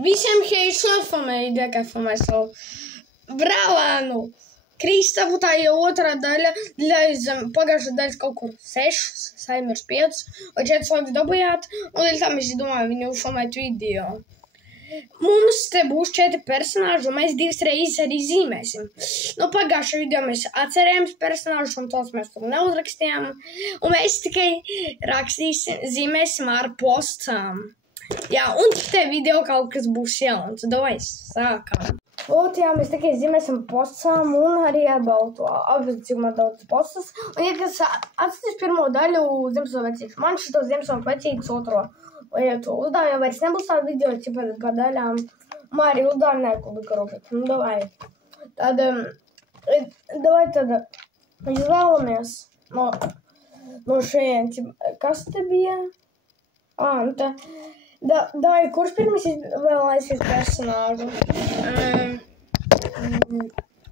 Visiem hej šlafamē, kā famēsal. Brālēnu! Kristapu tā jau otrā daļa, pagājušā daļas kaut kur 6, saimers 5, vai 4 laikus dabujāt, un līdz tam es domāju viņu filmēt video. Mums te būs 4 personāži, un mēs 2 reizes arī zīmēsim. Nu, pagājušā video mēs atcerējāmies personāžus, un tos mēs tur neuzrakstījām, un mēs tikai zīmēsim ar postām. Jā, un te video kaut kas būs jauns, davai sākam. Ot, jā, mēs tikai zīmēsim postām un arī atbaltu apzīmē daudz postas. Un, ja kas atstīs pirmo daļu Ziemassvētku vecīšu, man šito Ziemassvētku vecīgas otro. Vai ja tu uzdāvināji, vairs nebūs tāda video, ķipēt pa daļām. Man arī uzdāvināja kubika rūpēt. Nu, davai. Tad, davai tad izvēlamies no šeit. Kas te bija? Nu tā. Davai, kurš pirms izvēlēsies personāžu?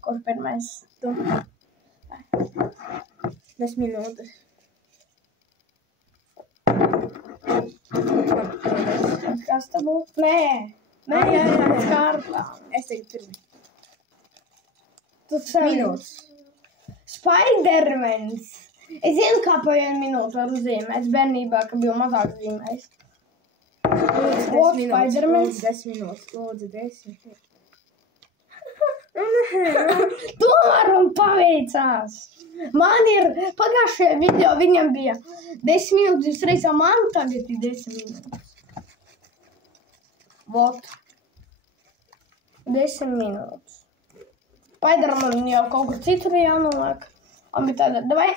Kurš pirmais? Tu? 10 minūtes. Kas tā būs? Nē, pēc kārtā. Es teiktu pirmie. Tu savi. Minūtes. Spidermans. Es zinu, kā pa 1 minūtu varu zīmēt. Bērnībā, kad biju mazāk zīmējis. Spidermans. 10 minūtes. Lūdzu, 10. Tomēr man paveicās. Man ir pagājušajā video, viņam bija 10 minūtes reizē, man tagad ir 10 minūtes. Vot. 10 minūtes. Spiderman jau kaut kur citur jānoliek. Man bija tāda, davai,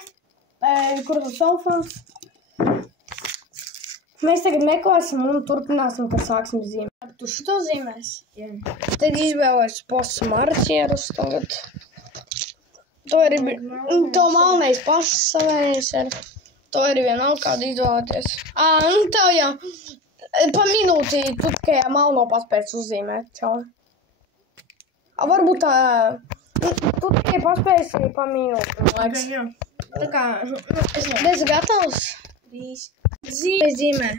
kur tas telefons. Mēs tagad meklēsim un turpināsim, kad sāksim zīmēt. Tu šito zīmēs? Jā. Tad izvēlēs postus marķierus tagad. To arī to malnais pašs savējais ir. To arī vienalga kādu izvēlēties. Nu tev jau pa minūti tu tikai malno paspēc uzzīmēt. Čau. Varbūt tu tikai paspēsi pa minūti, man liekas. Jā. Tā kā, es Esi gatavs? Rīs. Zīmē.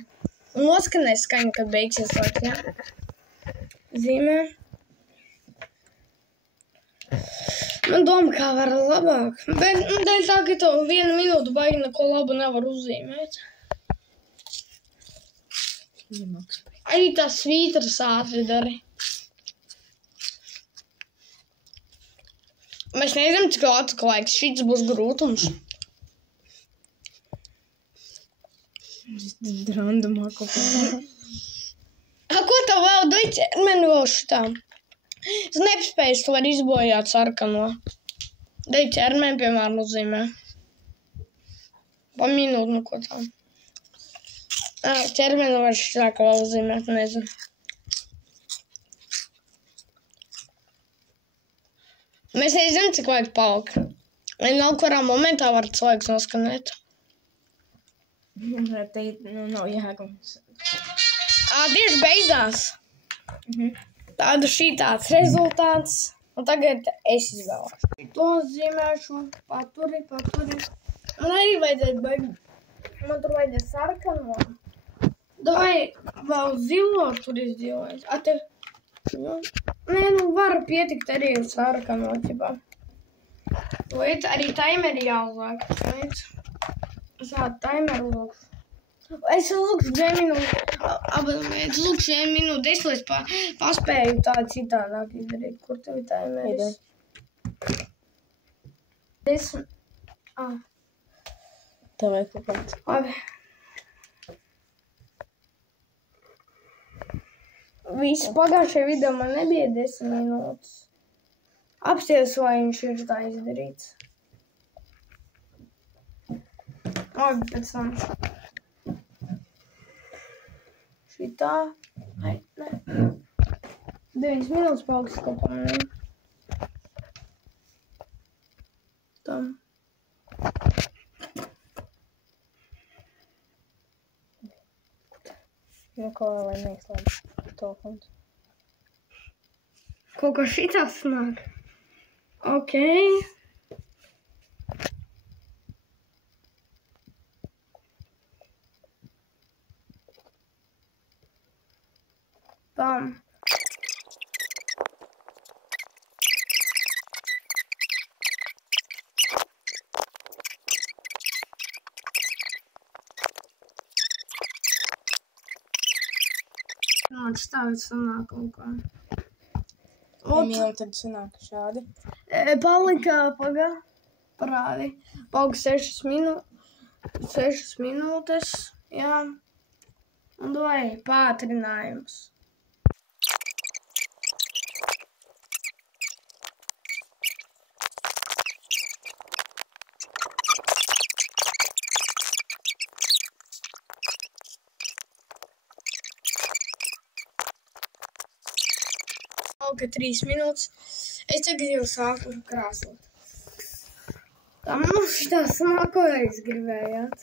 Un noskanēs skaņu, kad beigsies laiks, jā? Zīmē. Man doma, kā var labāk. Bet dēļ tā, ka tu 1 minūtu baigi neko labu nevar uzzīmēt. Arī tās svītras ātri dari. Mēs nezinām, cik atklaiks. Šits būs grūtums. Randumā kaut kā. Ko tev vēl doj ķermeni vēl šitām? Es nepspēju, tu vari izbojāt sarkano. Dēļ ķermeni, piemēram, uzzīmē. Pa minūtu, nu ko tā. Ķermeni var šitāk vēl uzzīmēt, nezinu. Mēs nezinām, cik vajag palika. Vienalga, kurā momentā var cilvēks noskanēt. Te nav jēgums. Tieši beidzās. Tāda šī tāds rezultāts. Un tagad es izvēlos. To zīmēšu. Paturi. Man arī vajadzēja baigi. Man tur vajadzēja sarkano. Davai vēl zilo tur izdzīvojas. Nē, nu var pietikt arī ar sarkano, ķipā. Vajad arī taimeri jāuzlāk. Es tādu taimeru lūkšu. Es lūkšu 2 minūtes. Es lūkšu 1 minūti. Es līdz paspēju tādu citādāk izdarīt. Kur tev ir taimeris? 10. Tev vajag kaut kāds. Labi. Viss pagājušajā video man nebija 10 minūtes. Apsties, vai viņš ir tā izdarīts. Labi, pēc tam. Šitā. Nē. 9 minūtes paliks kaut pamanīju. Tam. Nu, ko lai neizslēdz telefons. Kaut kā šitā sanāk. Ok. Tam. Man štāvēt sanāk kaut kā. Mīlam, tad sanāk šādi. Palika, parādi. Palika 6 minūtes, jā. Un vai pātrinājums. Palika 3 minūtes. Es tagad jau sāku krāsot. Tā man šitā sanāk, ko jūs gribējāt.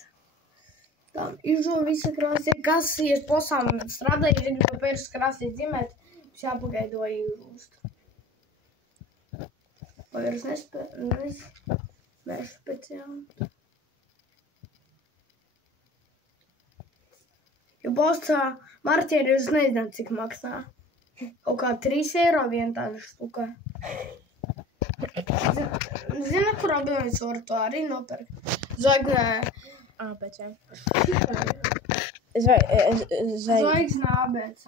Tā izžo visu krāsīt. Kas ies posām strādāja, ja gribu pēc krāsīt zīmēt, mums jāpagaido izžūst. Pagairs nespeciāli. Jo postā marķieri jūs nezināt, cik maksā. Kaut kā 3 eiro vien tāda štuka. Zini, kur abiem var to arī nopirkt? Zvaigznē. ABC. Zvaigznē ABC.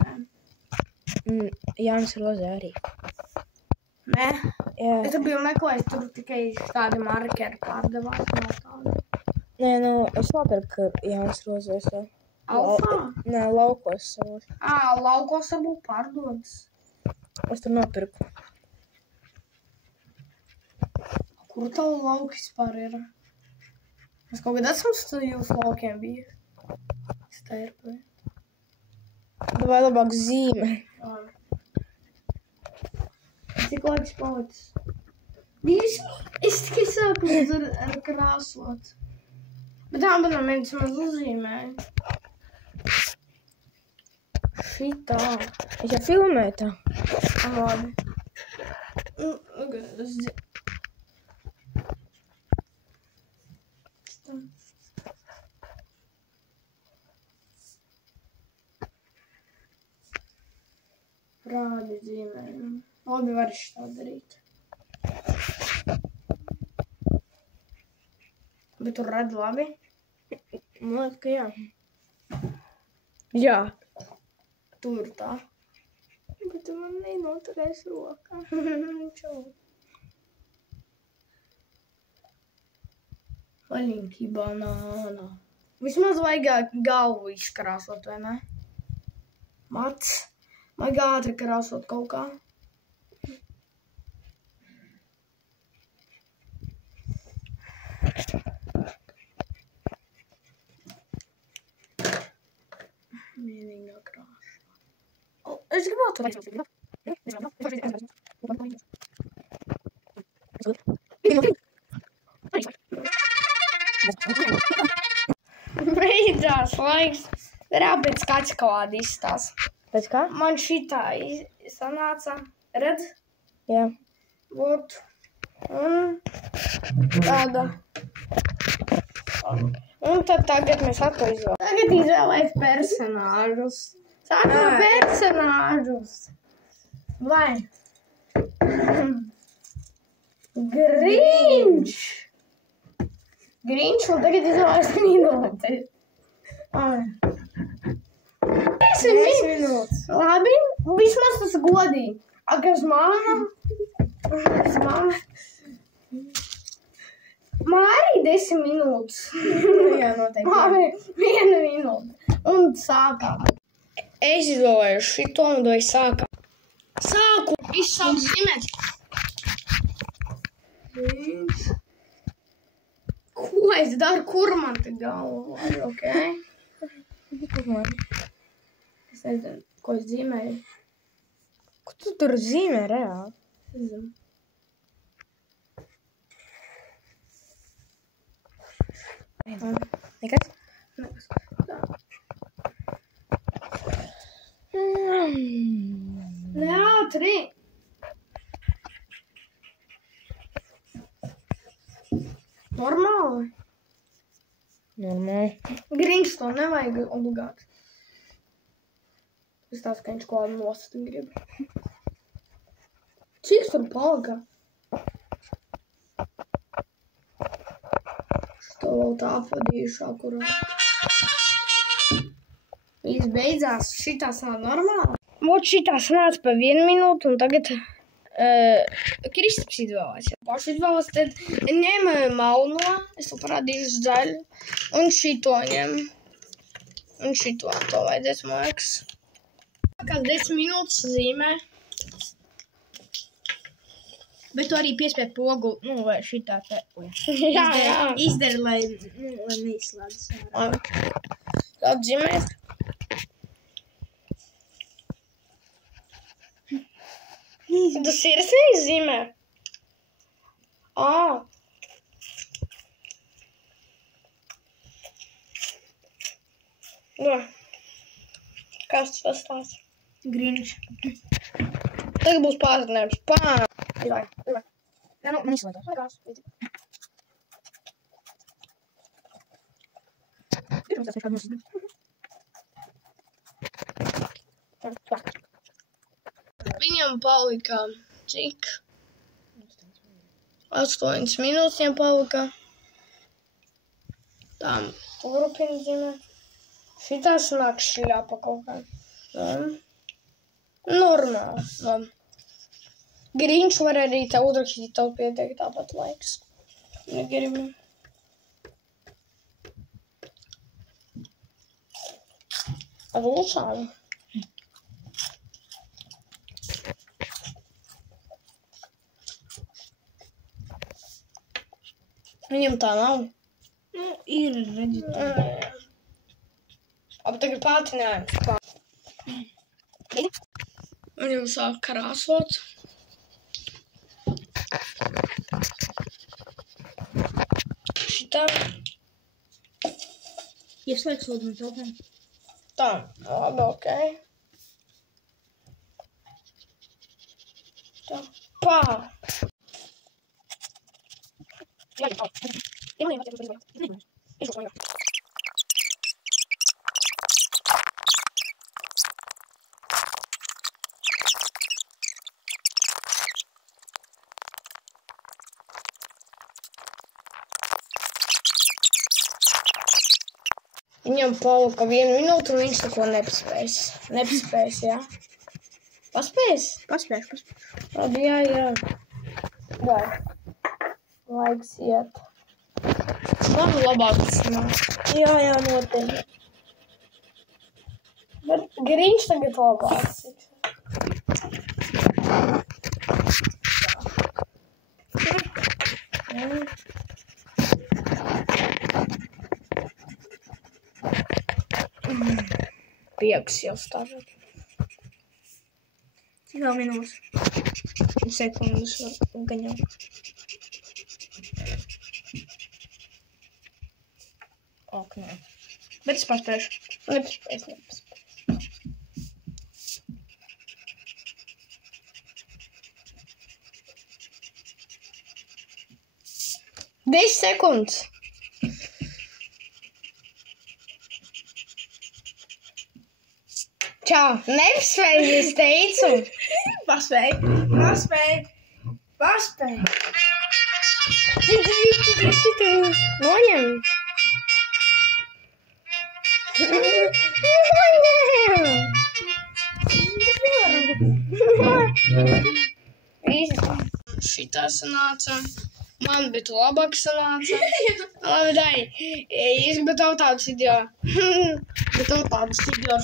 Jānis Rozē arī. Nē. Jā. Es biju meklējis, tur tikai tādi markeri pārdevās. Nē, es nopirku Jānis Rozēs. Alfā? Nē, laukos savos. Laukos varbūt pārdodas. Es tur nopirku. Kur tavu lauki vispār ir? Es kaut kad esmu jūs laukiem bijis. Es tā ir pēc. Vai labāk zīme? Cik laiks palicis? Es tikai sāku ar krāsot. Bet tā, man vismaz uzzīmēja. Šitā. Es jau filmēju tā. Labi. Rādi zīmējumu. Labi, var šitā darīt. Bet tur redz labi? Man liekas, ka jā. Jā. Tur tā. Bet tu man nenoturēs rokā. Čau. Maļiņķi banāna. Vismaz vajag galvu izkrāsot, vai ne? Mats. Vajag ātri krāsot kaut kā. Vienīgā krāsa. Es gribētu Beidzās laiks. Pēc kāds kādi izstās. Pēc kā? Man šitā sanāca. Redz? Jā. Vot. Un tāda. Un tad tagad mēs atkal izvēlamies. Tagad izvēlēt personāžus. Sākam personāžus. Vai? Grinč. Grinč, un tagad izvēlēs minūtes. 10 minūtes. Labi, vismaz tas godīgi. Kas mana? Man arī 10 minūtes. Jā, noteikti. Labi, 1 minūte. Un sākām. Es izvēlēju šito un doju sākām. Sāku. Izsāku zīmēt. Ko es daru? Kur man te galva? Ok. Es nezinu, ko es zīmēju. Ko tu tur zīmē reāli? Es nezinu. Nekas? Nekas. Tā. Neātri. Normāli. Normāli. Grinč to nevajag obligāti. Es tās, ka viņš kādu nost grib. Cik tur palika? Šo vēl tā padīšu akurā. Viss beidzās, šitās nav normāli. Vot šitās nāca pa 1 minūtu, un tagad Kristaps izvēlās. Paši izvēlās, tad ņem malno, es to parādīšu zaļu, un šito ņem. Un šito, to vajadzēs, man liekas. Kāds 10 minūtes zīmē. Bet tu arī piespēj pogu, vai šitā te. Jā. Izdari, lai neizslēdzas ārā. Tādu zīmēt. Tas ir zīmē. Kas tas tās? Grinch. Tagad būs pārzinājums. Izvāj. Jā, man izslēdzās. Likās. Pirms tas nekād mūsu. Viņam palika cik? 8 minūtes viņam palika. Tā, turpina zīmēt. Šitās nāk šļapa kaut kā. Normāli. Grinch var arī tā uzrakstīt, tev pietiek tāpat laiks. Negribu. Ar lūsām. Viņam tā nav. Ir redzēt. Ap tagad pātrinājums. Un jau sāk krāsot. Šitā. Ieslēgs lūdzu no telefonu. Tā, labi, okei. Tā, pā. Viņam palika 1 minūte, un viņš neko nepaspējas. Nepaspējas, jā. Paspējas? Paspēšu. Labi, jā. Dar. Laiks iet. Man labāk sanāk. Jā, noteikti. Bet Grinch tagad labāks. Prieks jau stāvēt. Cik vēl minūtes? Sekundes gaņā. Ok, nē. Bet es paspēšu. Nepaspēs. 10 sekundes. Čau, nepaspēju, es teicu. Paspēju. Noņem. Šitā sanāca. Man bija tu labāk sanāca. Labi, dai. Izgatavo tādus video. Ar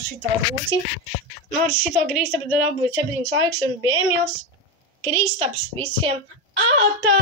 šitā rūci. Ar šito Kristapu dabūju 7 laikus un bija Emils. Kristaps visiem. Tā!